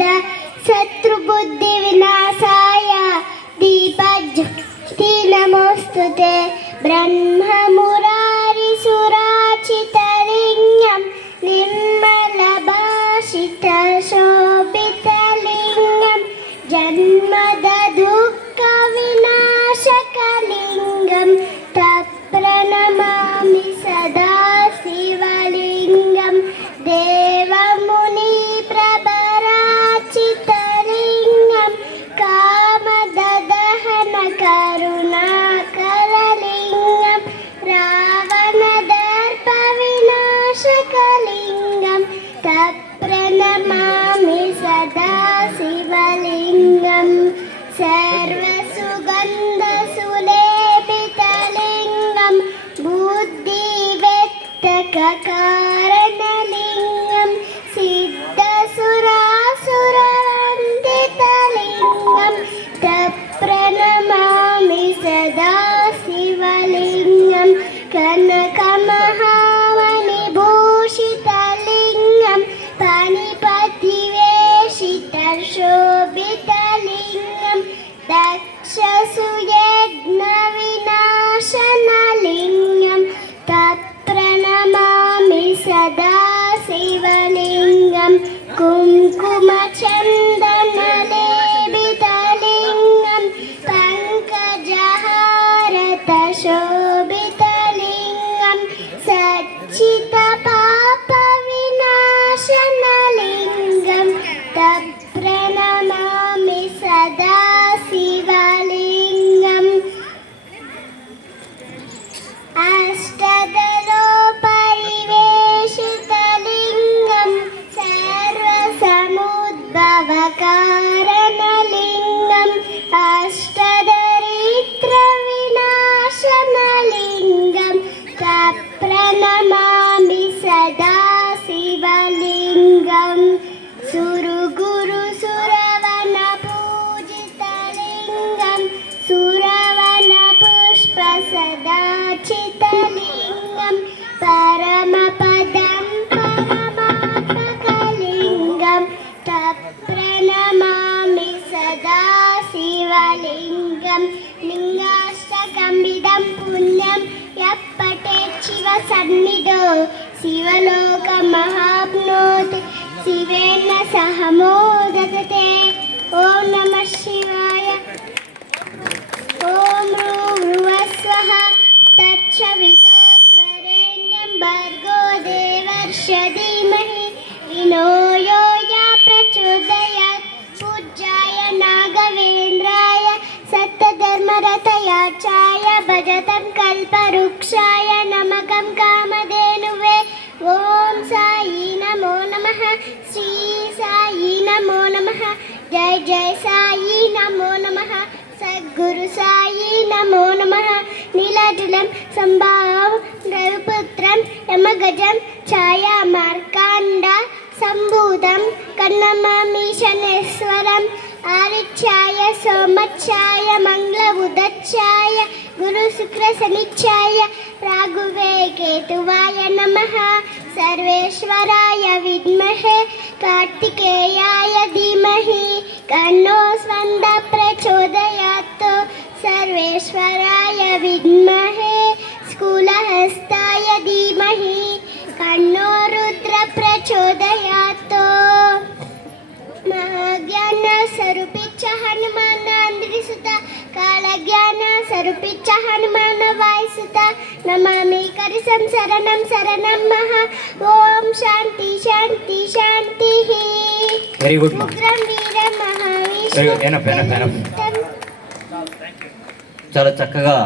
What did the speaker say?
सर्वदा शत्रुबुद्धिविनाशाय दीपज्योति नमोस्तुते ब्रह्ममुरारिसुराचितलिङ्गं निर्मलभाषितशोभितलिङ्गं जन्मदुःखविनाशकलिङ्गं तत्प्रणमामि सदा शिवलिङ्गं देवमुनिप्रभराचितलिङ्गं कामददहनकरुणाकरलिङ्गं रावणदर्पविनाशकलिङ्गं तत्प्रणमामि सदा शिवलिङ्गं सर्वसुगन्धसुलेपितलिङ्गं बुद्धिवेत्तककारणलिङ्गं सिद्धसुरासुरवन्दितलिङ्गं तत्प्रणमामि सदा शिवलिङ्गं कनकमहामणिभूषितलिङ्गं पाणिपतिवेशितशोभितलिङ्गं दक्षसुयज्ञविनाशनलिङ्गं तत्प्रणमामि सदा शिवलिङ्गं कुङ्कुमचन्दनलेपितलिङ्गं पङ्कजहारतशोभितलिङ्गं सच्चितपापविनाशनलिङ्गं तत्प्रणमामि सदा शिवलिङ्गम् अष्टदलोपरिवेशितलिङ्गं सर्वसमुद्भवकारणलिङ्गम् अष्टदरिद्रविनाशनलिङ्गं तत्प्रणमामि सदा शिवलिङ्गं सुरगुरुसुरवनपूजितलिङ्गं सुरवनपुष्पसदाचितलिङ्गं परमपदं परमात्मकलिङ्गं तत्प्रणमामि सदा शिवलिङ्गं लिङ्गाष्टकमिदं पुण्यं यः पठेत् शिवसन्निधौ शिवलोकमहाप्नोति शिवेन सह मोदते ॐ नमः शिवाय ॐ भूर्भुवस्वः तत्सवितुर्वरेण्यं भर्गो देवस्य धीमहि धियो यो न प्रचोदयात् पूज्याय राघवेन्द्राय सत्यधर्मरथयाचार्य भजतं कल्पवृक्षाय नमकं कामधेनुवे ॐ साई नमो नमः श्री साई नमो नमः जय जय साई नमो नमः सद्गुरु साई नमो नमः नीलाचलं संभाव रविपुत्रं यमगजं छाया मार्काण्ड सम्भूतं कन्नमामि शनेश्वरम् आदित्याय सोमच्छाय मंगलबुधच्छाय गुरुशुक्रशनिच्छाय राघवे केतुवाय नमः सर्वेश्वराय विद्महे कार्तिकेयाय धीमहि तन्नो स्कन्दः प्रचोदयात् सर्वेश्वराय विद्महे शूलहस्ताय धीमहि तन्नो रुद्रः प्रचोदयात् महाज्ञानस्वरूपीच हनुमान आन्द्रिसुत कालज्ञानस्वरूपीच हनुमान वायुसुत नमामि करिसं शरणं शरणं महा ओम शांति शांति शांति वेरी गुड उग्रं वीरं महावीरं చాలా చక్కగా